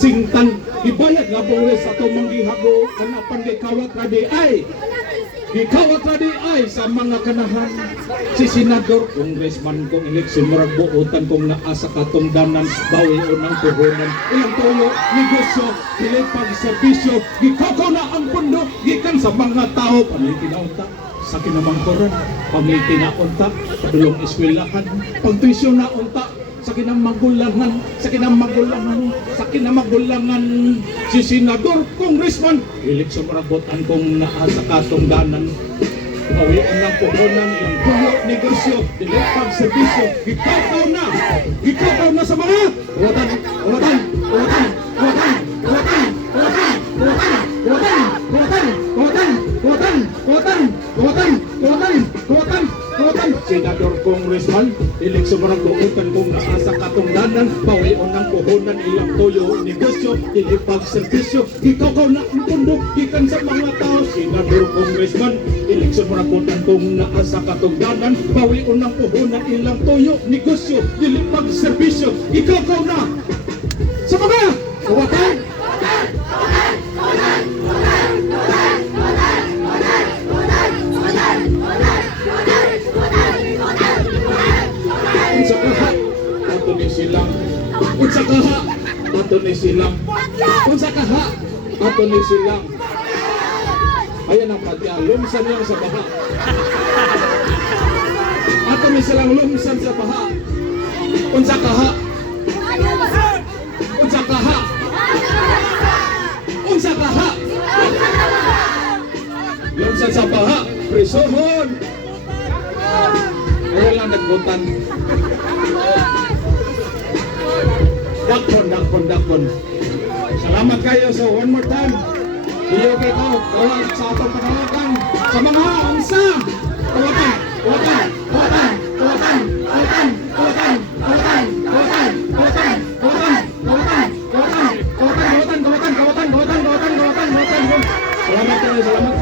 singtan ibayad nga buwis sa itong manggihago kanapan gikawat radi ay sa mga kanahan si senador congressman kong eleksyon murag buotan kong naa sa katungdanan bawi o ng puhunan ilang tulo negosyo pilipag serbisyo gikakaw na ang pundo gikan sa mga tao pamilitinaunta sa kinamangkoran pamilitinaunta belong eskwelahan pagtuisyon na unta sa kinamagulangan si senador congressman eleksyon marabotan kong naa sa katungdanan bawian ng puhunan ilang tulo negosyo dilipag serbisyo gikakaw na sa mga senador congressman eleksyon marabotan kong naa sa katungdanan bawian ng puhunan ilang tulo negosyo dilipag serbisyo gikakaw na ang pundo gikan sa mga tao senador congressman eleksyon marabotan kong naa sa katungdanan bawian ng puhunan ilang tulo negosyo dilipag serbisyo gikakaw na sa mga kawatan unsa kaha ato ni silang ayan ang padya lumsan lang sa baha ato ni silang lumsan sa baha unsa kaha lumsan sa baha prisohon wala nagbutan dakpon. Salamat kayo. So one more time. Iyo kay ko. Tawag sa atong panawagan. Sa mga unsa. Tawagan. Salamat kayo. Salamat.